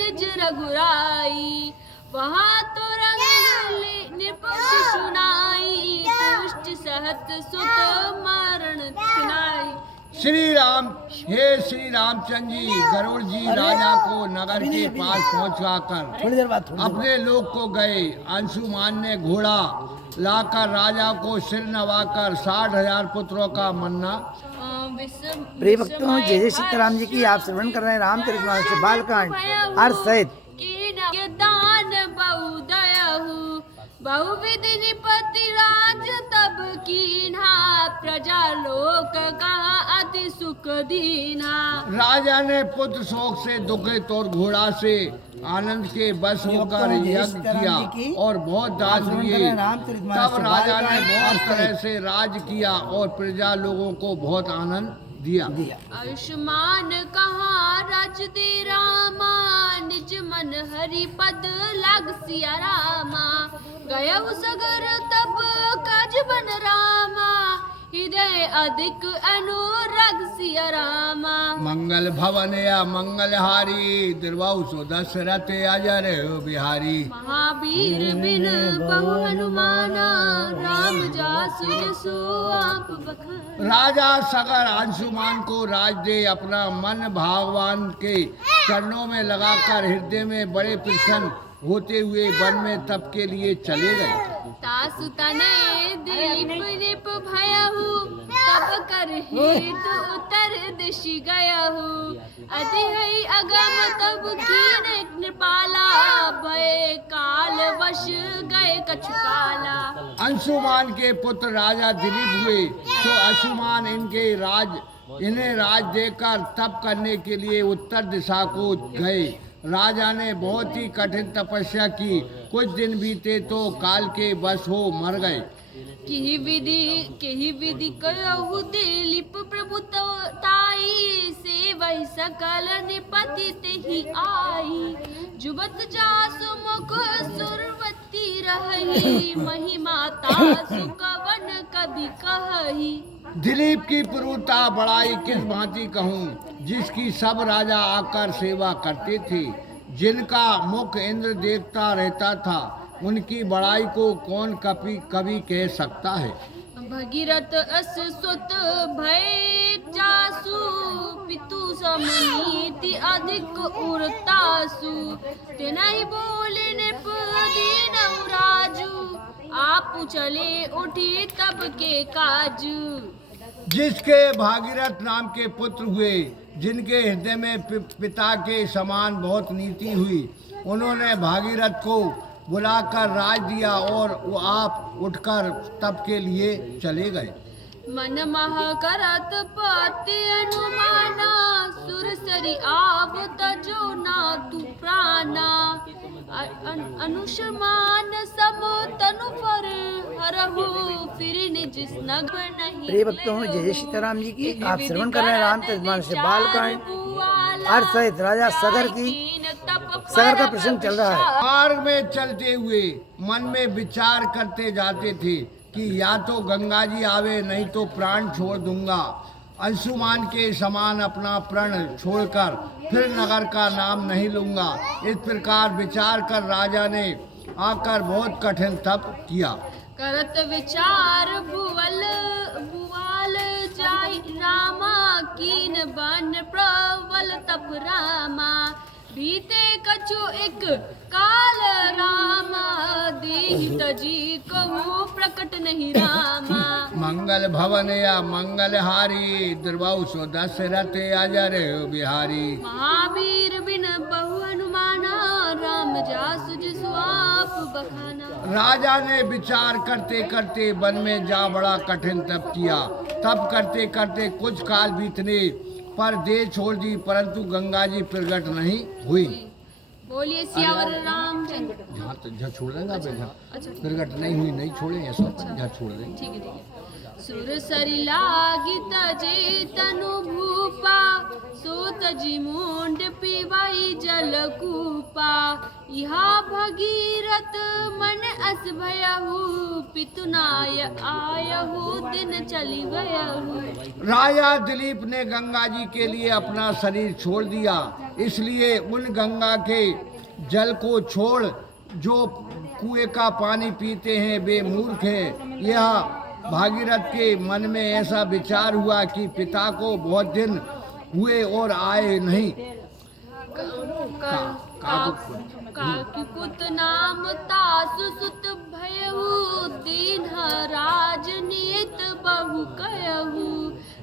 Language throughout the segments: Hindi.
निज रघुराई। वहाँ तो रंग निप शिशुनाई, पुष्ट सहत सुत मरण खिनाई। श्री राम, हे श्री रामचंद्र जी गरुड़ जी राजा को नगर के पास पहुंचाकर अपने लोक को गए। अंशुमान ने घोड़ा लाकर राजा को सिर नवाकर 60,000 पुत्रों का मन्ना। प्रिय भक्तों, जय जय सीताराम जी की आप श्रवण कर रहे हैं रामचरितमानस बालकांड अर्थ सहित। दान बहुदयहु बहुविधि निपति राज तब कीन्हा, प्रजा लोक कहा अति सुख दीन्हा। राजा ने पुत्र शोक से दुखित और घोड़ा से आनंद के बस होकर यज्ञ किया और बहुत दान दिए। तब राजा ने बहुत तरह से राज किया और प्रजा लोगों को बहुत आनंद दिया। आयुष्मान कहा राज दे रामा, निज मन हरि पद लग सिया रामा। गयहु सगर तब काज बन रामा, हृदय अधिक अनुरग सिया रामा। मंगल भवन या मंगलहारी, द्रवहु सो दशरथ अजर बिहारी। महावीर बिन बहु हनुमाना, राम जासु जसु आप बखाना। राजा सगर अंशुमान को राज दे अपना मन भगवान के चरणों में लगाकर हृदय में बड़े प्रसन्न होते हुए वन में तप के लिए चले गए। तासु तने दिलीप निप भयहु, तब कर हेत उत्तर दिशि गयहु। अति है अगम तब कीन कृपाला, भय काल वश गए कछु काला। अंशुमान के पुत्र राजा दिलीप हुए, तो अंशुमान इन्हें राज देकर तप करने के लिए उत्तर दिशा को गए। राजा ने बहुत ही कठिन तपस्या की। कुछ दिन बीते तो काल के वश हो मर गए। केहि विधि कहु दिलीप प्रभु ताई, से वही सकल निपति तेहि आई। जुबत जासु मुख सुरवती रही, महिमा तासु कवन कभी कही। दिलीप की पुरुषता बड़ाई किस भांति कहूँ, जिसकी सब राजा आकर सेवा करते थे। जिनका मुख इंद्र देवता रहता था, उनकी बड़ाई को कौन कभी कह सकता है। भगीरथ अस सुत भय जासु, पितु समनीति अधिक उरतासु। तेनाही बोले निप दीनहु राजू, आप चले उठी तब के काजू। जिसके भागीरथ नाम के पुत्र हुए, जिनके हृदय में पिता के समान बहुत नीति हुई, उन्होंने भागीरथ को बुलाकर राज दिया और वो आप उठकर तप के लिए चले गए। मन मह करत पति अनुमाना, सुरसरी आव तजो ना तू प्राणा। अनुष्मान सम तनु पर हरहु, फिर निज स्नग नहीं। प्रिय भक्तों, जय जय सीताराम जी की आप श्रवण कर रहे हैं रामचरितमानस बालकांड अर्थ सहित। राजा सगर का प्रसंग चल रहा है। मार्ग में चलते हुए मन में विचार करते जाते थे कि या तो गंगा जी आवे, नहीं तो प्राण छोड़ दूंगा। अंशुमान के समान अपना प्राण छोड़कर फिर नगर का नाम नहीं लूंगा। इस प्रकार विचार कर राजा ने आकर बहुत कठिन तप किया। करत विचार भुवल जाय रामा, कीन बन प्रबल तप रामा। बीते कछु एक काल रामा, देहि तजी कहु प्रकट नहीं रामा। मंगल भवन या मंगलहारी, द्रवहु सो दशरथ अजर बिहारी। महावीर बिन बहु हनुमाना, राम जासु जसु आप बखाना। राजा ने विचार करते करते वन में जा बड़ा कठिन तप किया। तप करते करते कुछ काल बीतने पर देह छोड़ दी, परंतु गंगा जी प्रकट नहीं हुई। बोलिए सियावर रामचंद्र। जहाँ छोड़ देंगे आप, अच्छा प्रकट नहीं हुई, नहीं छोड़ेंगे सब, जहाँ छोड़ देंगे। ठीक है। सुर सरी लागी तजे तनु भूपा, सो तजी मुंड पीवाई जल कूपा। यहाँ भगीरथ मन अस भयहु पितुनाय आयहु दिन चली गयहु। राजा दिलीप ने गंगा जी के लिए अपना शरीर छोड़ दिया, इसलिए उन गंगा के जल को छोड़ जो कुएं का पानी पीते हैं वे मूर्ख हैं। यह भागीरथ के मन में ऐसा विचार हुआ कि पिता को बहुत दिन हुए और आए नहीं। काकीपुत नाम तासु सुत भयहु दीन राजनीत बहु कहहु।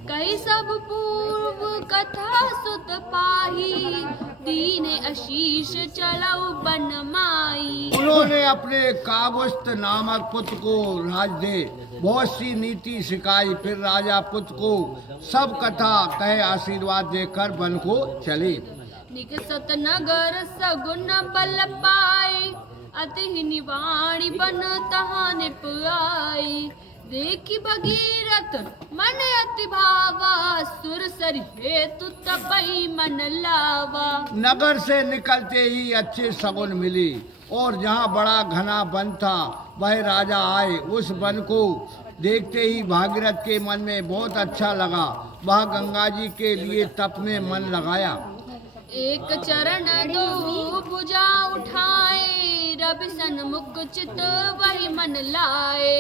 कई सब पूर्व कथा सुत पाही दीन आशीष चलऊ बन माई। उन्होंने अपने कागुस्त नामक पुत्र को राज दे बहुत सी नीति सिखाई। फिर राजा पुत्र को सब कथा कहे आशीर्वाद देकर वन को चले। निकसत नगर सगुन बल पाए अति निवाणी बन तहाँ निप आई। देखी भगीरथ मन अति भावा सुर सर हेतु तपई मन लावा। नगर से निकलते ही अच्छे सगुन मिली और जहाँ बड़ा घना वन था वह राजा आए। उस वन को देखते ही भागीरथ के मन में बहुत अच्छा लगा। वह गंगा जी के लिए तप में मन लगाया। एक चरण दो भुजा उठाए रवि सन्मुख चित वही मन लाए।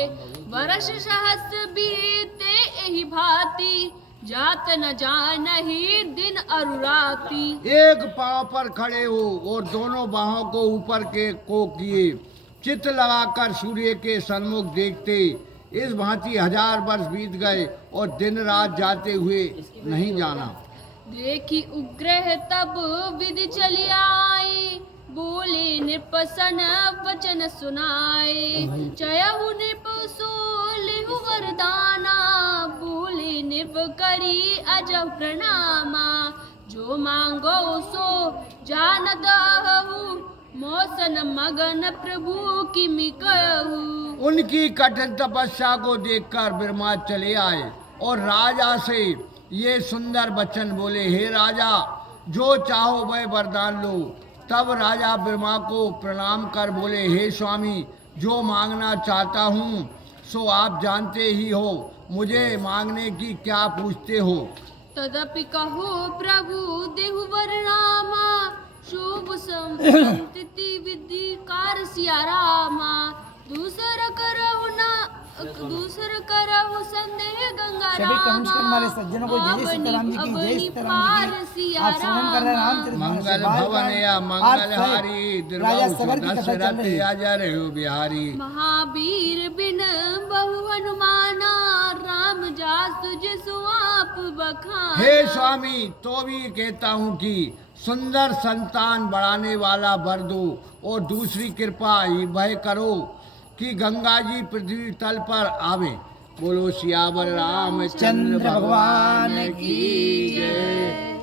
वर्ष सहस्र बीते एहि भांति जात न जानहि दिन अरु राति। एक पांव पर खड़े हो और दोनों बाहों को ऊपर के को किए, चित्त लगाकर सूर्य के सन्मुख देखते। इस भांति 1000 वर्ष बीत गए और दिन रात जाते हुए नहीं जाना। देखी उग्रह तब विधि चली आई बोले निपसन वचन सुनाए। चयहु निप सोलिहु वरदाना बोले निप करी अजब प्रणामा। जो मांगो सो जान दहु मौसन मगन प्रभु किमि कहु। उनकी कठिन तपस्या को देखकर ब्रह्मा चले आए और राजा से ये सुंदर वचन बोले, हे राजा जो चाहो वह वरदान लो। तब राजा ब्रह्मा को प्रणाम कर बोले, हे स्वामी जो मांगना चाहता हूँ सो आप जानते ही हो, मुझे मांगने की क्या पूछते हो। तदपि कहो प्रभु देहु वरनामा शुभ संतिति विधि कार सिया रामा। दूसर करहु संदेह गंगा सभी कमेंट्स करने वाले सज्जनों को जय सीताराम जी की जय सीताराम जी की। आप श्रवण कर रहे हैं रामचरित मंगल भवन या मंगलहारी राजा सबर की कथा चल रही है। अजर बिहारी। महावीर बिन बहु हनुमाना राम जासु जिसु आप बखाना। हे स्वामी तो भी कहता हूँ कि सुंदर संतान बढ़ाने वाला वर दो और दूसरी कृपा वह करो कि गंगा जी पृथ्वी तल पर आवे। बोलो सियावर रामचंद्र भगवान की जय।